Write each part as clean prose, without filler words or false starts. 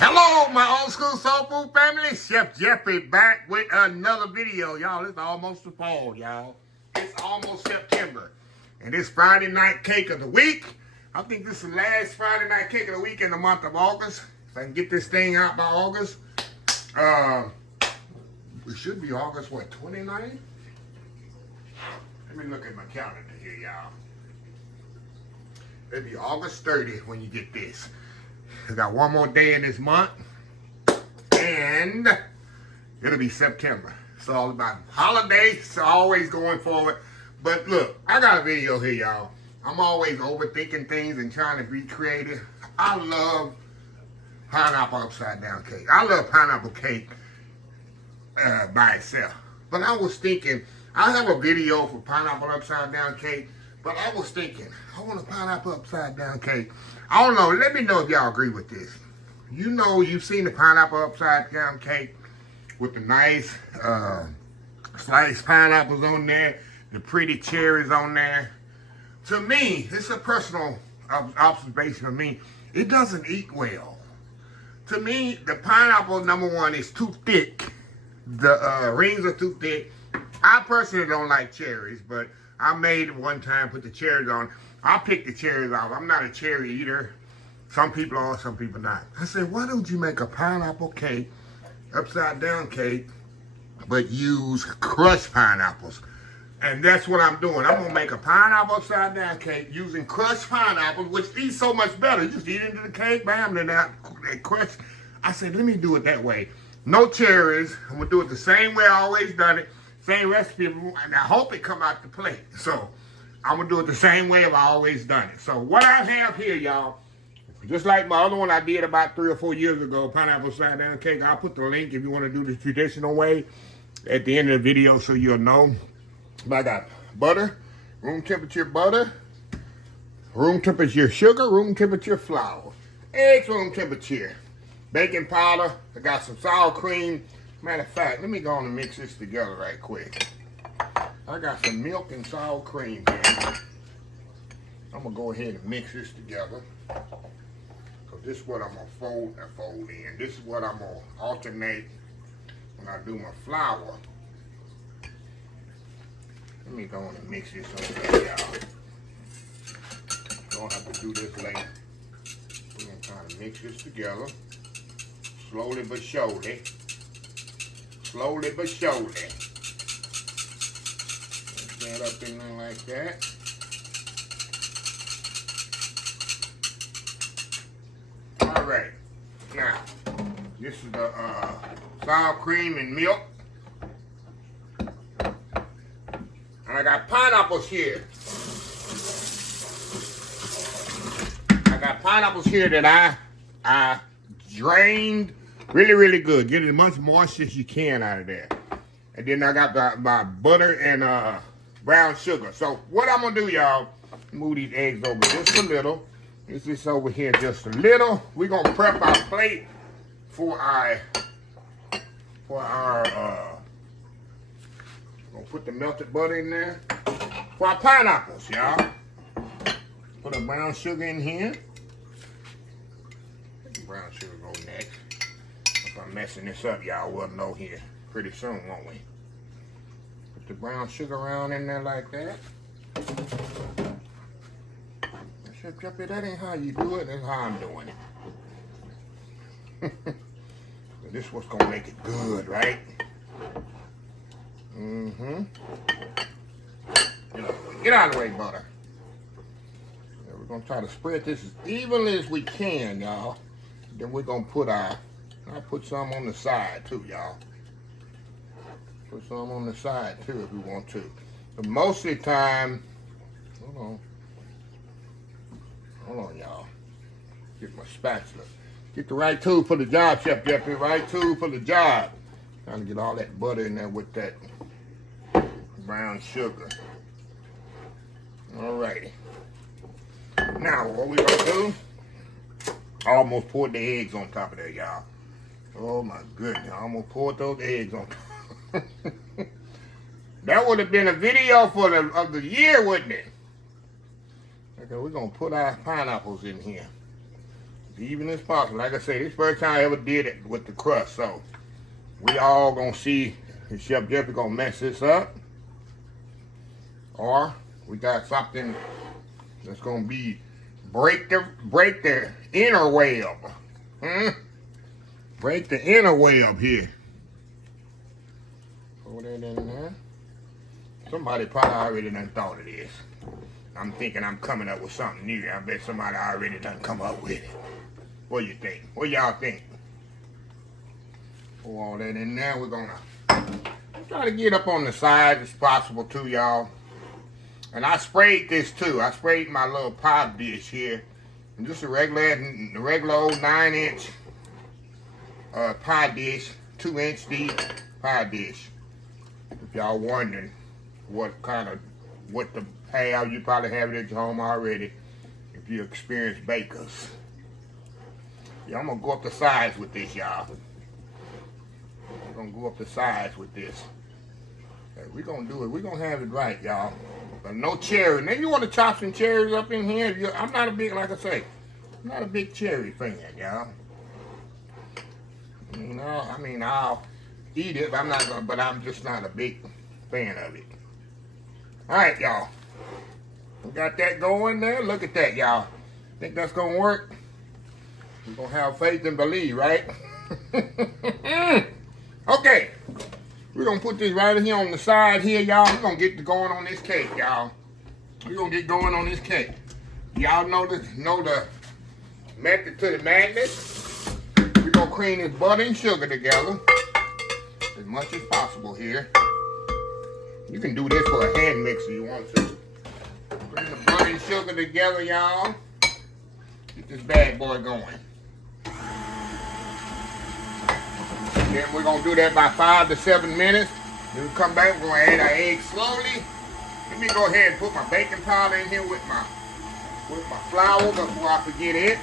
Hello, my old school soul food family. Chef Jeffrey back with another video, y'all. It's almost the fall, y'all. It's almost September. And this Friday night cake of the week. I think this is the last Friday night cake of the week in the month of August. If I can get this thing out by August. It should be August, what, 29th? Let me look at my calendar here, y'all. It'll be August 30th when you get this. I got one more day in this month, and it'll be September. It's all about holidays, always going forward. But look, I got a video here, y'all. I'm always overthinking things and trying to be creative. I love pineapple upside down cake. I love pineapple cake by itself. But I was thinking, I have a video for pineapple upside down cake. But I was thinking, I want a pineapple upside down cake. I don't know. Let me know if y'all agree with this. You know, you've seen the pineapple upside down cake with the nice sliced pineapples on there, the pretty cherries on there. To me, it's a personal observation of me. It doesn't eat well. To me, the pineapple, number one, is too thick. The rings are too thick. I personally don't like cherries, but I made it one time, put the cherries on. I picked the cherries off. I'm not a cherry eater. Some people are, some people not. I said, why don't you make a pineapple cake, upside down cake, but use crushed pineapples? And that's what I'm doing. I'm going to make a pineapple upside down cake using crushed pineapples, which eats so much better. You just eat into the cake, bam, then they crushed. I said, let me do it that way. No cherries. I'm going to do it the same way I always done it. Same recipe, and I hope it come out the plate. So I'm gonna do it the same way I've always done it. So what I have here, y'all, just like my other one I did about 3 or 4 years ago, pineapple side down cake. I'll put the link if you want to do the traditional way at the end of the video so you'll know. But I got butter, room temperature butter, room temperature sugar, room temperature flour, eggs room temperature, baking powder. I got some sour cream. Matter of fact, let me go on and mix this together right quick. I got some milk and sour cream here. I'm going to go ahead and mix this together. Because this is what I'm going to fold in. This is what I'm going to alternate when I do my flour. Let me go on and mix this over there, y'all. Don't have to do this later. We're going to kind of mix this together. Slowly but surely. Slowly but surely. Mix that up in there like that. All right. Now, this is the sour cream and milk. And I got pineapples here. I got pineapples here that I drained really, really good. Get as much moisture as you can out of there. And then I got my butter and brown sugar. So what I'm going to do, y'all, move these eggs over just a little. This is over here just a little. We're going to prep our plate for our we're going to put the melted butter in there. For our pineapples, y'all. Put a brown sugar in here. Let the brown sugar go next. If I'm messing this up, y'all will know here pretty soon, won't we? Put the brown sugar around in there like that. Chef Jeffrey, that ain't how you do it, that's how I'm doing it. This is what's gonna make it good, right? Get out of the way, butter. Yeah, we're gonna try to spread this as evenly as we can, y'all. Then we're gonna put I'll put some on the side too, y'all. Put some on the side too if we want to. But most of the time, hold on, y'all. Get my spatula. Get the right tool for the job, Chef Jeffrey. Right tool for the job. Trying to get all that butter in there with that brown sugar. Alrighty. Now, what we gonna do? I almost poured the eggs on top of there, y'all. Oh my goodness, I almost poured those eggs on top. That would have been a video of the year, wouldn't it? Okay, we're gonna put our pineapples in here. Even as possible. Like I said, this first time I ever did it with the crust, so we all gonna see if Chef Jeffrey gonna mess this up, or we got something that's gonna be break the inner web. Break the inner web here. Throw that in there. Somebody probably already done thought of this. I'm thinking I'm coming up with something new. I bet somebody already done come up with it. What do you think? What y'all think? Pour all that in there. We're gonna try to get up on the sides as possible too, y'all. And I sprayed this too. I sprayed my little pie dish here. And just a regular old 9-inch pie dish, 2-inch deep pie dish. If y'all wondering what the have, you probably have it at your home already if you're experienced bakers. Yeah, I'm gonna go up the sides with this, y'all. I'm gonna go up the sides with this. We're gonna do it. We're gonna have it right, y'all. But no cherry. Maybe you want to chop some cherries up in here. I'm not a big, like I say, I'm not a big cherry fan, y'all. You know, I mean, I'll eat it, but I'm just not a big fan of it. All right, y'all. We got that going there. Look at that, y'all. Think that's gonna work? We're gonna have faith and believe, right? Okay. We're gonna put this right here on the side here, y'all. We're gonna get going on this cake, y'all. We're gonna get going on this cake. Y'all know the method to the madness. We're gonna cream this butter and sugar together as much as possible here. You can do this for a hand mixer you want to. Bring the butter and sugar together, y'all. Get this bad boy going. Then we're going to do that by 5 to 7 minutes. Then we come back, we're going to add our eggs slowly. Let me go ahead and put my baking powder in here with my flour before I forget it.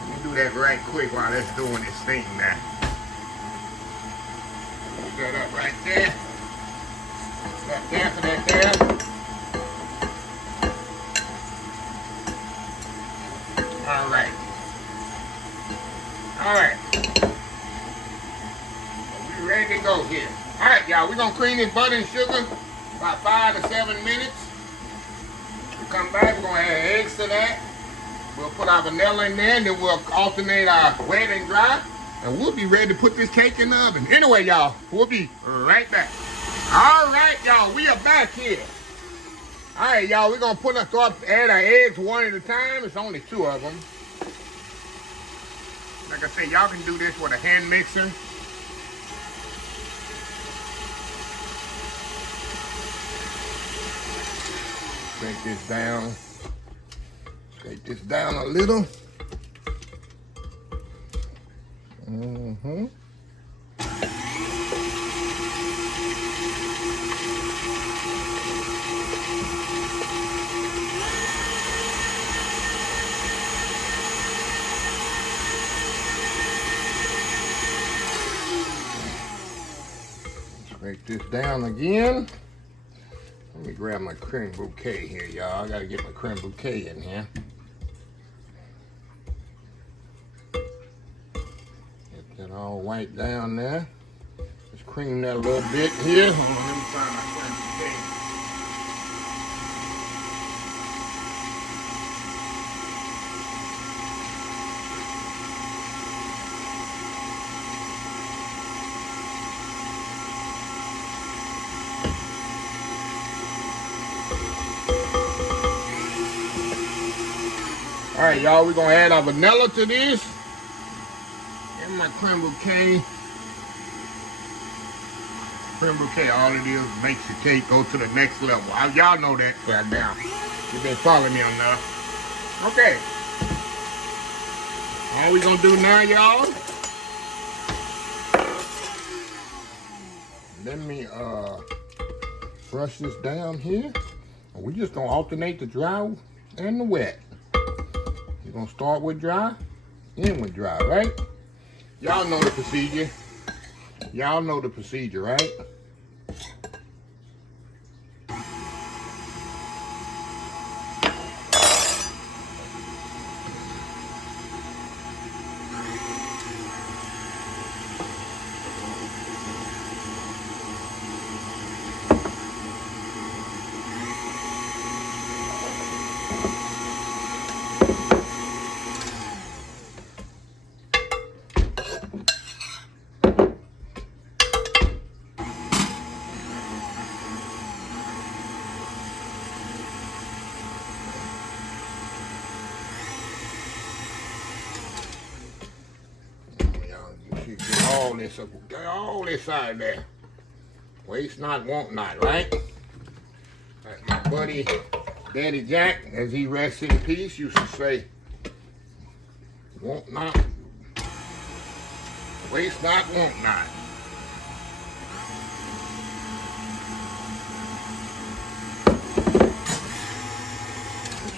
Let me do that right quick while that's doing this thing now. Put that up right there. That there for that there. All right. All right. We ready to go here. All right, y'all. We're going to cream this butter and sugar about 5 to 7 minutes. We come back. We're going to add eggs to that. We'll put our vanilla in there, and then we'll alternate our wet and dry. And we'll be ready to put this cake in the oven. Anyway, y'all, we'll be right back. All right, y'all. We are back here. All right, y'all. We're going to add our eggs one at a time. It's only 2 of them. Like I said, y'all can do this with a hand mixer. Break this down. Scrape this down a little. Scrape this down again. Let me grab my creme bouquet here, y'all. I gotta get my creme bouquet in here. Get that all white down there. Just cream that a little bit here. Hold on, let me find my creme bouquet. All right, y'all, we're gonna add our vanilla to this. And my creme bouquet. Creme bouquet, all it is makes the cake go to the next level. Y'all know that by now. You've been following me enough. Okay. All we gonna do now, y'all. Let me brush this down here. And we just gonna alternate the dry and the wet. You're gonna start with dry, end with dry, right? Y'all know the procedure. Y'all know the procedure, right? this side there. Waste not, want not, right? Like my buddy Daddy Jack, as he rests in peace, used to say, want not, waste not, want not.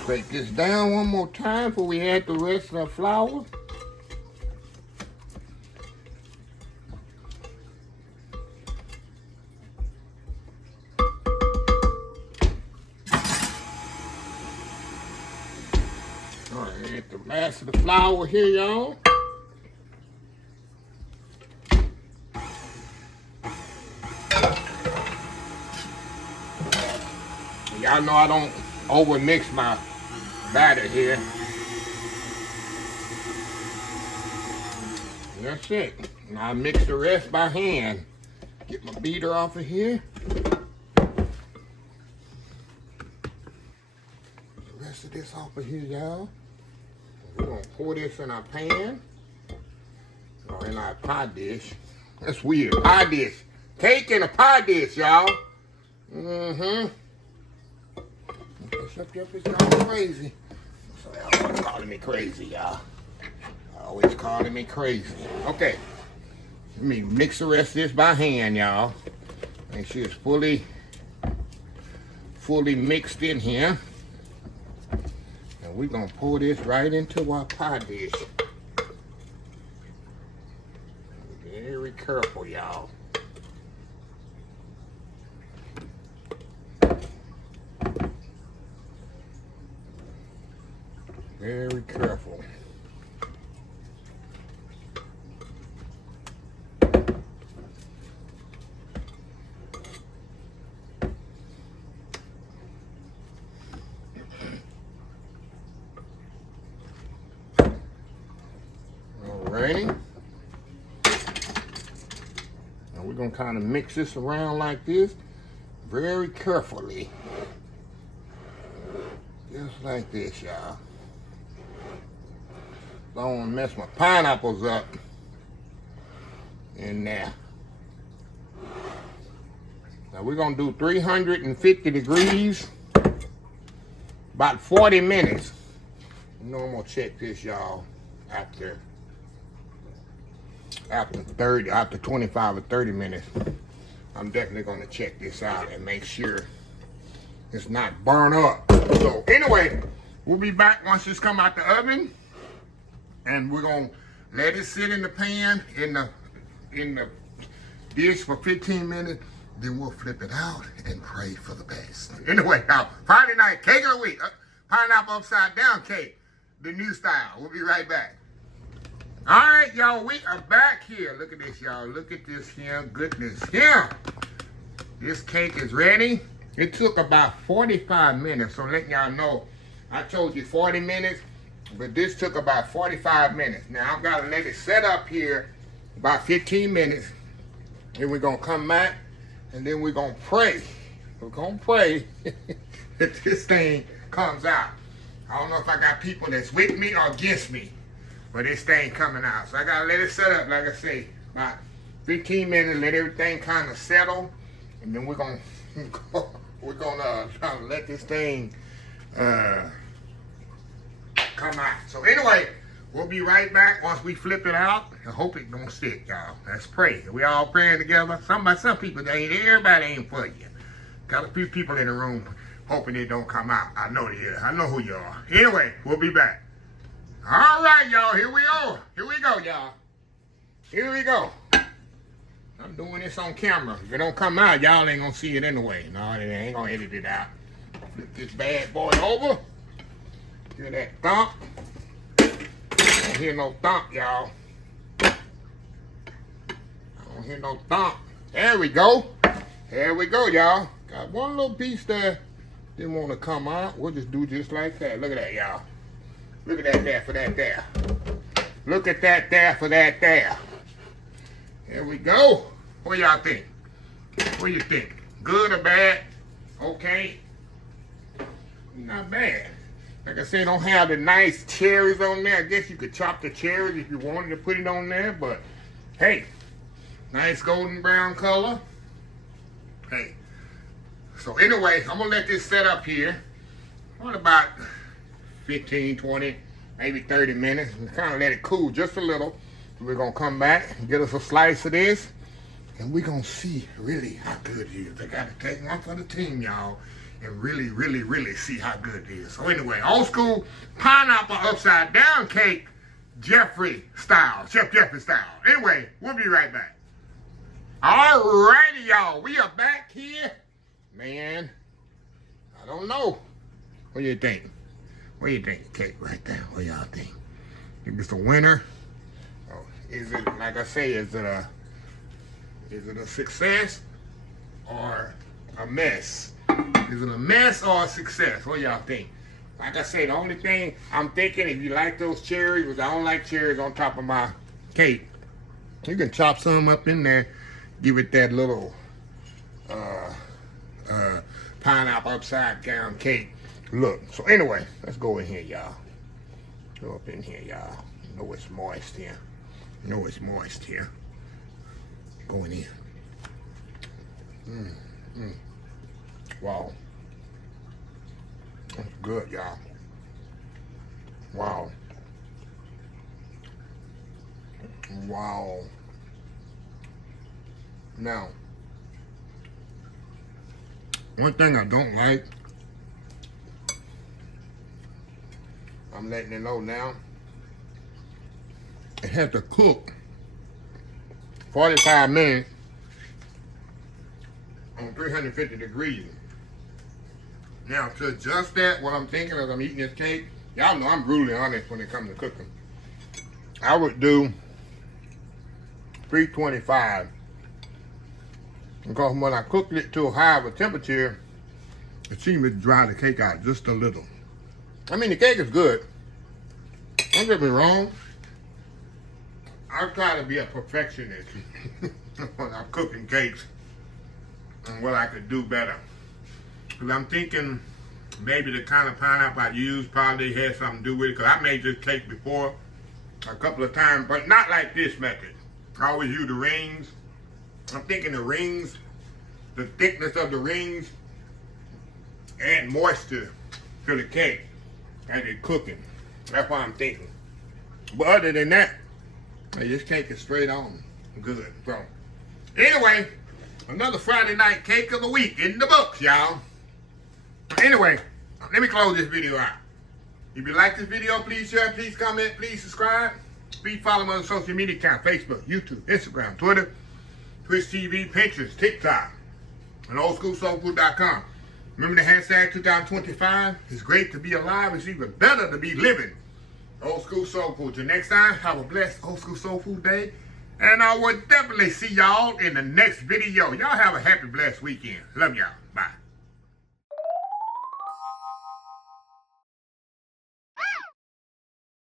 Scrape this down one more time before we add the rest of the flour. All right, add the last of the flour here, y'all. Y'all know I don't over mix my batter here. That's it. Now I mix the rest by hand. Get my beater off of here. The rest of this off of here, y'all. We're gonna pour this in our pan or in our pie dish. That's weird. Pie dish. Cake in a pie dish, y'all. Mm-hmm. Except if it's all crazy. So y'all always calling me crazy, y'all. Always calling me crazy. Okay. Let me mix the rest of this by hand, y'all. Make sure it's fully mixed in here. And we're gonna pour this right into our pie dish. Very careful, y'all. Very careful. Alrighty. Now we're gonna kind of mix this around like this, very carefully. Just like this, y'all. Don't mess my pineapples up in there. Now we're gonna do 350 degrees, about 40 minutes. You know I'm gonna check this, y'all, after 25 or 30 minutes. I'm definitely gonna check this out and make sure it's not burnt up. So anyway, we'll be back once this come out the oven. And we're gonna let it sit in the pan, in the dish for 15 minutes. Then we'll flip it out and pray for the best. Anyway, now, Friday night, cake of the week. Pineapple upside down cake, the new style. We'll be right back. All right, y'all, we are back here. Look at this, y'all. Look at this here, goodness here. This cake is ready. It took about 45 minutes, so letting y'all know, I told you 40 minutes. But this took about 45 minutes. Now I've got to let it set up here about 15 minutes. Then we're going to come back and then we're going to pray. We're going to pray that this thing comes out. I don't know if I got people that's with me or against me, but this thing coming out. So I got to let it set up, like I say, about 15 minutes, let everything kind of settle. And then we're going to try to let this thing come out. So anyway, we'll be right back once we flip it out. I hope it don't stick, y'all. Let's pray. We all praying together. Some people, everybody ain't for you. Got a few people in the room hoping it don't come out. I know they is. I know who you are. Anyway, we'll be back. All right, y'all. Here we go. Here we go, y'all. Here we go. I'm doing this on camera. If it don't come out, y'all ain't gonna see it anyway. No, they ain't gonna edit it out. Flip this bad boy over. Hear that thump? I don't hear no thump, y'all. I don't hear no thump. There we go. There we go, y'all. Got one little piece there. Didn't want to come out. We'll just do just like that. Look at that, y'all. Look at that there for that there. Look at that there for that there. There we go. What y'all think? What do you think? Good or bad? Okay. Not bad. Like I said, don't have the nice cherries on there. I guess you could chop the cherries if you wanted to put it on there, but hey, Nice golden brown color. Hey. So anyway, I'm going to let this set up here. What about 15, 20, maybe 30 minutes. And kind of let it cool just a little. We're going to come back and get us a slice of this. And we're going to see really how good it is. I got to take one for the team, y'all. And really, really, really see how good it is. So anyway, old school pineapple upside down cake, Jeffrey style. Chef Jeffrey style. Anyway, we'll be right back. Alrighty, y'all. We are back here. Man, I don't know. What do you think? What do you think? Cake right there. What y'all think? Think it's a winner? Oh, is it, like I say, is it a success or a mess? Is it a mess or a success? What y'all think? Like I say, the only thing I'm thinking, if you like those cherries, which I don't like cherries on top of my cake, you can chop some up in there, give it that little pineapple upside down cake look. So anyway, let's go in here, y'all. Go up in here, y'all. You know it's moist here. You know it's moist here. Going in. Wow. That's good, y'all. Wow. Wow. Now, one thing I don't like, I'm letting you know now, it has to cook 45 minutes on 350 degrees. Now, to adjust that, what I'm thinking as I'm eating this cake, y'all know I'm brutally honest when it comes to cooking. I would do 325. Because when I cooked it to a high of a temperature, it seemed to dry the cake out just a little. I mean, the cake is good. Don't get me wrong. I try to be a perfectionist when I'm cooking cakes and what I could do better. Because I'm thinking maybe the kind of pineapple I use probably has something to do with it. Because I made this cake before a couple of times, but not like this method. I always use the rings. I'm thinking the rings, the thickness of the rings, add moisture to the cake as it's cooking. That's what I'm thinking. But other than that, hey, this cake is straight on good. So, anyway, another Friday night cake of the week in the books, y'all. Anyway, let me close this video out. If you like this video, please share, please comment, please subscribe. Please follow me on social media accounts, Facebook, YouTube, Instagram, Twitter, Twitch TV, Pinterest, TikTok, and oldschoolsoulfood.com. Remember the hashtag 2025? It's great to be alive. It's even better to be living. Old School Soul Food. Till next time, have a blessed Old School Soul Food day. And I will definitely see y'all in the next video. Y'all have a happy, blessed weekend. Love y'all.